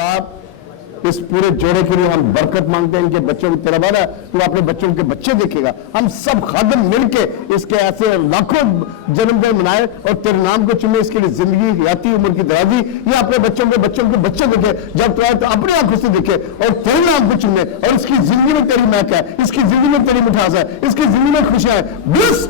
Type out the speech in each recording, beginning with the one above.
बाप इस पूरे जोड़े के लिए हम बरकत मांगते हैं। इनके बच्चों की तेरा वादा तू अपने बच्चों के बच्चे देखेगा। हम सब खादिम मिलके इसके ऐसे लाखों जन्मदिन मनाए और तेरे नाम को चुने, इसके लिए जिंदगी, हयाती, उम्र की दराजी, ये अपने बच्चों के बच्चे देखे। जब तो आए तो अपनी आंखों से देखे और तेरे नाम को चुने और इसकी जिंदगी में तेरी महक है, इसकी जिंदगी में तेरी मिठास है, इसकी जिंदगी में खुशियां है। बस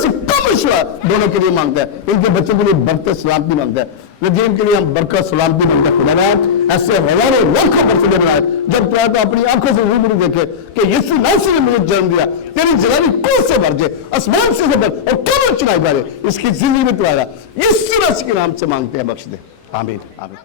से कम ईश्वर दोनों के लिए मांगता है। इनके बच्चों के लिए बरकत सलामती मांगता है। नजीम के लिए हम बरकत सलामती मांगते हैं। खुदा ऐसे हजारों लाखों बरसले बनाए। जब तो तो अपनी आंखों से रूबरू देखे कि यीशु नासरी ने मुझे जन्म दिया, तेरी जलाली कुल से भर जाए, आसमान से भर और कमर चढ़ाई जा रहे, इसकी जिंदगी में तू आएगा। यीशु मसीह के नाम से मांगते हैं, बख्श दे। आमीन आमीन।